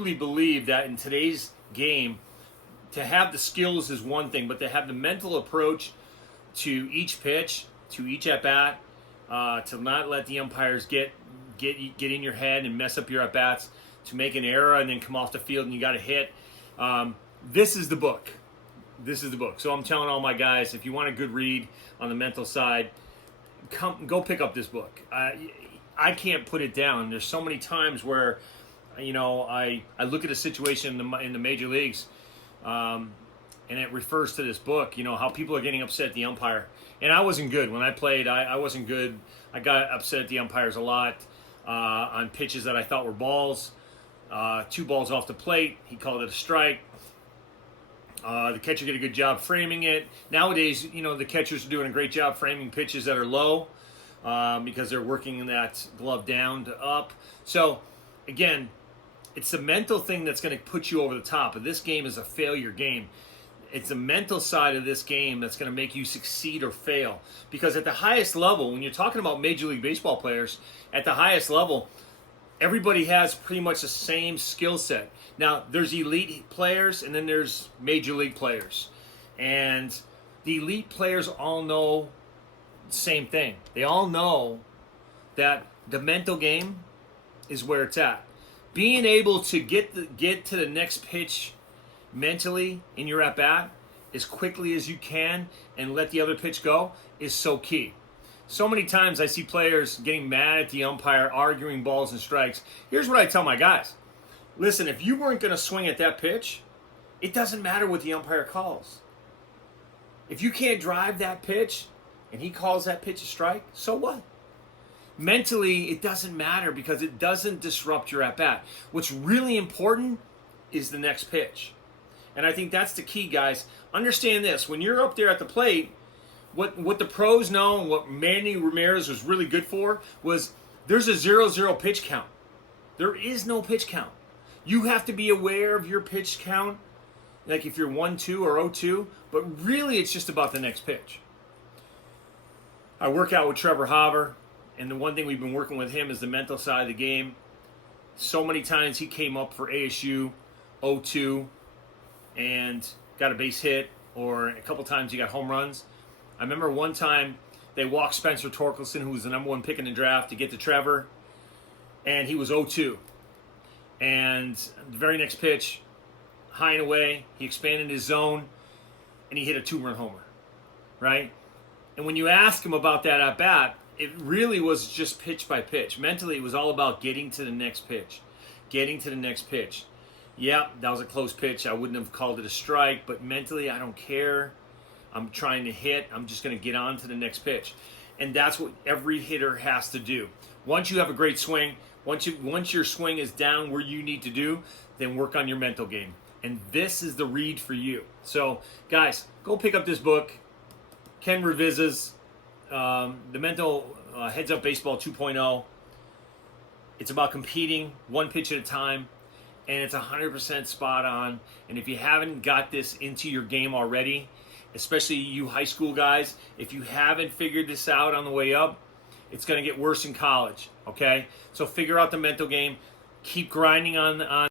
truly believe that in today's game, to have the skills is one thing, but to have the mental approach to each pitch, to each at bat, to not let the umpires get in your head and mess up your at bats, to make an error and then come off the field and you got to hit. This is the book. This is the book. So I'm telling all my guys, if you want a good read on the mental side, go pick up this book. I can't put it down. There's so many times where, I look at a situation in the major leagues, and it refers to this book, how people are getting upset at the umpire. And I wasn't good. When I played, I wasn't good. I got upset at the umpires a lot on pitches that I thought were balls. 2 balls off the plate. He called it a strike. The catcher did a good job framing it. Nowadays, the catchers are doing a great job framing pitches that are low because they're working that glove down to up. So, again, it's the mental thing that's going to put you over the top. But this game is a failure game. It's the mental side of this game that's going to make you succeed or fail. Because at the highest level, when you're talking about Major League Baseball players, at the highest level, everybody has pretty much the same skill set. Now, there's elite players and then there's Major League players. And the elite players all know the same thing. They all know that the mental game is where it's at. Being able to get to the next pitch mentally in your at-bat as quickly as you can and let the other pitch go is so key. So many times I see players getting mad at the umpire, arguing balls and strikes. Here's what I tell my guys. Listen, if you weren't going to swing at that pitch, it doesn't matter what the umpire calls. If you can't drive that pitch and he calls that pitch a strike, so what? Mentally, it doesn't matter because it doesn't disrupt your at-bat. What's really important is the next pitch. And I think that's the key, guys. Understand this. When you're up there at the plate, what the pros know and what Manny Ramirez was really good for was there's a 0-0 pitch count. There is no pitch count. You have to be aware of your pitch count, like if you're 1-2 or 0-2, but really it's just about the next pitch. I work out with Trevor Hauver, and the one thing we've been working with him is the mental side of the game. So many times he came up for ASU 0-2 and got a base hit, or a couple times he got home runs. I remember one time they walked Spencer Torkelson, who was the number 1 pick in the draft, to get to Trevor, and he was 0-2. And the very next pitch, high and away, he expanded his zone, and he hit a 2-run homer, right? And when you ask him about that at bat, it really was just pitch by pitch. Mentally, it was all about getting to the next pitch, Yeah, that was a close pitch. I wouldn't have called it a strike, but mentally, I don't care. I'm trying to hit. I'm just going to get on to the next pitch. And that's what every hitter has to do. Once you have a great swing, once your swing is down where you need to do, then work on your mental game. And this is the read for you. So, guys, go pick up this book, Ken Ravizza's The Mental Heads Up Baseball 2.0. It's about competing one pitch at a time, and it's 100% spot on. And if you haven't got this into your game already, especially you high school guys, if you haven't figured this out on the way up, it's going to get worse in college, okay? So figure out the mental game. Keep grinding on